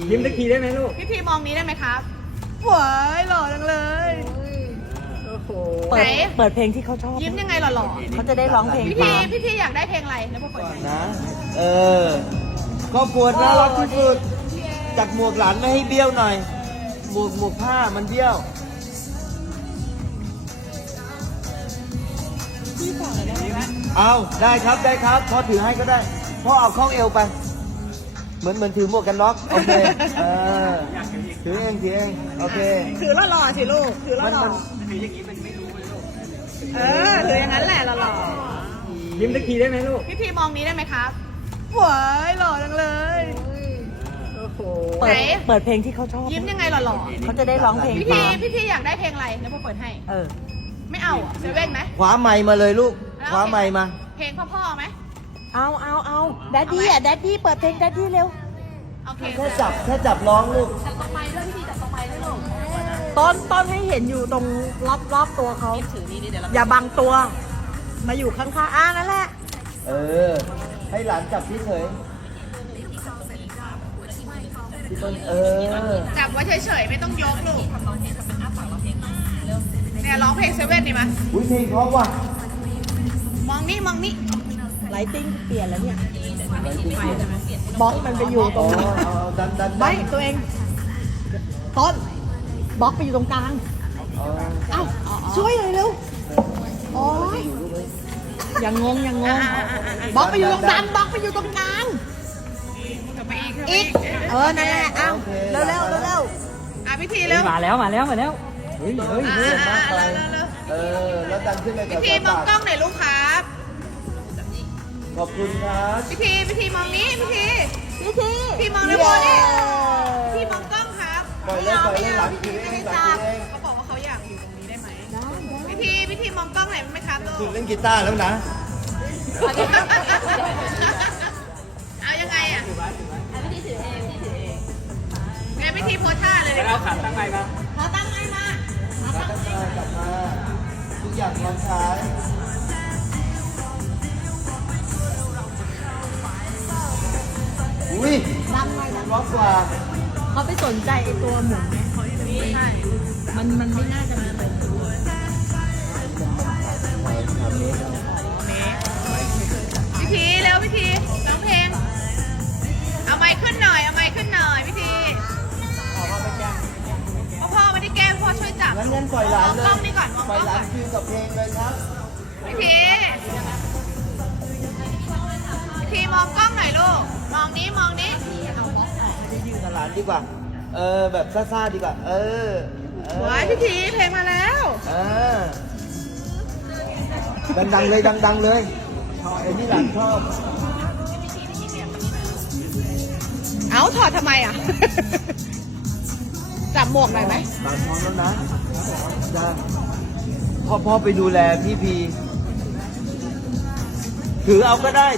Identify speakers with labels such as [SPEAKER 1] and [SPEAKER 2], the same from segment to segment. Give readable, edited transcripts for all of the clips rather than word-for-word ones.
[SPEAKER 1] ยิ้มสักทีได้ไหมลูก
[SPEAKER 2] พี่พีมองนี้ได้ไหมครับหวายหล่อจังเลยโอ้โหไหน
[SPEAKER 3] เปิดเพลงที่เขาชอบ
[SPEAKER 2] ยิ้มยังไงหล่อ
[SPEAKER 3] เขาจะได้ร้องเพลง
[SPEAKER 2] ๆพี่พีพี่พีอยากได้เพลงอะไรแล้วมาเปิดให้
[SPEAKER 1] นะครอบครัวน่ารักที่สุดจับหมวกหลานไม่ให้เบี้ยวหน่อยหมวกผ้ามันเบี้ยวเอาได้ครับได้ครับพ่อถือให้ก็ได้พ่อเอาเข้าเอวไปเหมือนถือหมวกกันน็อกโอเคถือเองโอเค
[SPEAKER 2] ถือหล่อๆสิลูกถือหล่อ
[SPEAKER 1] มัน
[SPEAKER 2] ๆถืออย่างนั้นแหละหล่อ
[SPEAKER 1] ยิ้มสักทีได้ไหมลูก
[SPEAKER 2] ๆพี่พีมองนี้ได้ไหมครับหวายหล่อจังเลยโอ้โหไหน
[SPEAKER 3] เปิดเพลงที่เขาชอบ
[SPEAKER 2] ยิ้มยังไงหล่อ
[SPEAKER 3] เขาจะได้ร้องเพลง
[SPEAKER 2] ๆพี่พีอยากได้เพลงอะไรแล้วมาเปิดให้ ไม่เอาเซเว่นไหม
[SPEAKER 1] คว้าไมค์มาเลยลูกคว้าไมค์มา
[SPEAKER 2] เพลงพ่อๆไหม
[SPEAKER 3] เอาแดดดี้แดดดี้เปิดเพลงแดดดี้เร็ว
[SPEAKER 2] โอเค
[SPEAKER 1] แค่จับร้องลูก
[SPEAKER 2] จับตรงไม้ด้วยพี่พีจับตรงไม้ด้วยลูก
[SPEAKER 3] ต้นให้เห็นอยู่ตรงรอบตัวเขา
[SPEAKER 2] ถือนี่เดี๋ยวเรา
[SPEAKER 3] อย่าบังตัว มาอยู่ข้างๆนั่นแหละ
[SPEAKER 1] ให้หลานจับเฉยพี่ต้น
[SPEAKER 2] จับไว้เฉยๆไม่ต้องยกลูกเนี่ยร้องเพลงเซเว่นดีมั้ย
[SPEAKER 1] อุ้ยเพลงเพราะว่ะ
[SPEAKER 2] มองนี่มองนี่
[SPEAKER 3] ไลติ้งเปลี่ยนแล้วเนี่ยบล็อกมันไปอยู่ตรง
[SPEAKER 1] ดัน
[SPEAKER 3] ไม่ตัวเองต้นบล็อกไปอยู่ตรงกลางเอ้าช่วยเลยเร็วโอ้ยอย่างงบล็อกไปอยู่ตรงกลางบล็อกไปอยู่ตรงกลาง
[SPEAKER 2] กลับไปอีก
[SPEAKER 3] อีกนั่นแหละเอ้าเร็ว
[SPEAKER 2] พิธีเร็ว
[SPEAKER 3] มาแล้ว
[SPEAKER 1] เฮ้ยมากไปแล้วดันขึ้นไป
[SPEAKER 2] พิ
[SPEAKER 1] กับ
[SPEAKER 2] ธีมองกล้องหน่อยลูกครับ
[SPEAKER 1] ขอบคุณครับ
[SPEAKER 2] พิธีมองนี้พิธีมองในโบนี่พี่มองกล้องครับ
[SPEAKER 1] ปล่อยเลยหลังถือเอง
[SPEAKER 2] เขาบอกว่าเขาอยากอยู่ตรงนี้ได้ไหมพิธีมองกล้องหน่อยไหมครับลู
[SPEAKER 1] ถึ
[SPEAKER 2] ก
[SPEAKER 1] งเล่นกีตาร์แล้วนะ
[SPEAKER 2] เอายังไงอ่ะพิธีถือเองงั้นพิธีโพสท่าเลยเอาขาตั้งไงมาขาตั้งไงมาก
[SPEAKER 1] ลับมาทุกอย่างพร้อมใช้อุ้ยร้องกว่า
[SPEAKER 3] เขาไปสนใจไอ้ตัวหมุนไหมใช่มันไม่น่าจะมีเป็น
[SPEAKER 2] พิธีเร็วพิธีร้องเพลงเอาไมค์ขึ้นหน่อยพิธีพ่อไม่ได้แก้พ่อช่วยจับ
[SPEAKER 1] งั้นปล่อยหลานเลย
[SPEAKER 2] มองกล้องนี่ก่อนมอง
[SPEAKER 1] ป
[SPEAKER 2] ก
[SPEAKER 1] ล่
[SPEAKER 2] ล้
[SPEAKER 1] อ
[SPEAKER 2] อย ง
[SPEAKER 1] หลา
[SPEAKER 2] ก่อน
[SPEAKER 1] นคิวกับเพลงเลยครับ
[SPEAKER 2] พิธีมองกล้องหน่อยลูกมองนี้
[SPEAKER 1] ยืนกับหลานดีกว่า แบบซ่าๆดีกว่า
[SPEAKER 2] ว้ายพิธีเพลงมาแล้ว
[SPEAKER 1] ดังๆเลยดังๆเลยไอ้นี่หลานชอบ
[SPEAKER 2] เอาถอดทำไมอ่ะ จับหมวกหน่อยไหม
[SPEAKER 1] หลานพร้อมแล้วนะจ้าพ่อไปดูแลพี่พีถือเอาก็ได้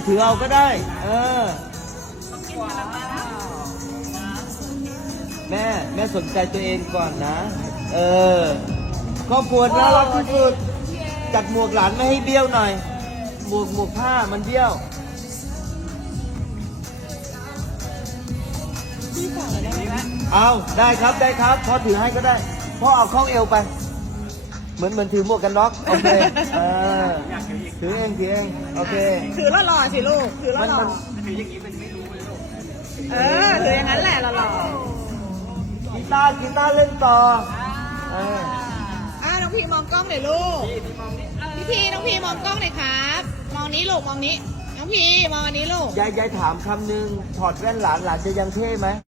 [SPEAKER 1] แม่สนใจตัวเองก่อนนะครอบครัวน่ารักที่สุดจับหมวกหลานไม่ให้เบี้ยวหน่อยหมวกผ้ามันเบี้ยวเอาได้ครับพ่อถือให้ก็ได้พ่อเอาเข้าเอวไปเหมือนถือหมวกกันน็อกโอเคถือเองโอเค
[SPEAKER 2] ถือหล่อๆสิลูกถือหล่อๆถืออย่างนั้นแหละหล่อๆ
[SPEAKER 1] กีตาร์เล่นต่อ
[SPEAKER 2] น้องพีมองกล้องหน่อยลูกน้องพีมองกล้องหน่อยครับ มองนี้ลูกมองนี้ น้องพีมองอันนี้ลูก
[SPEAKER 1] ยายถามคำนึงถอดแว่นหลานจะยังเท่ไหม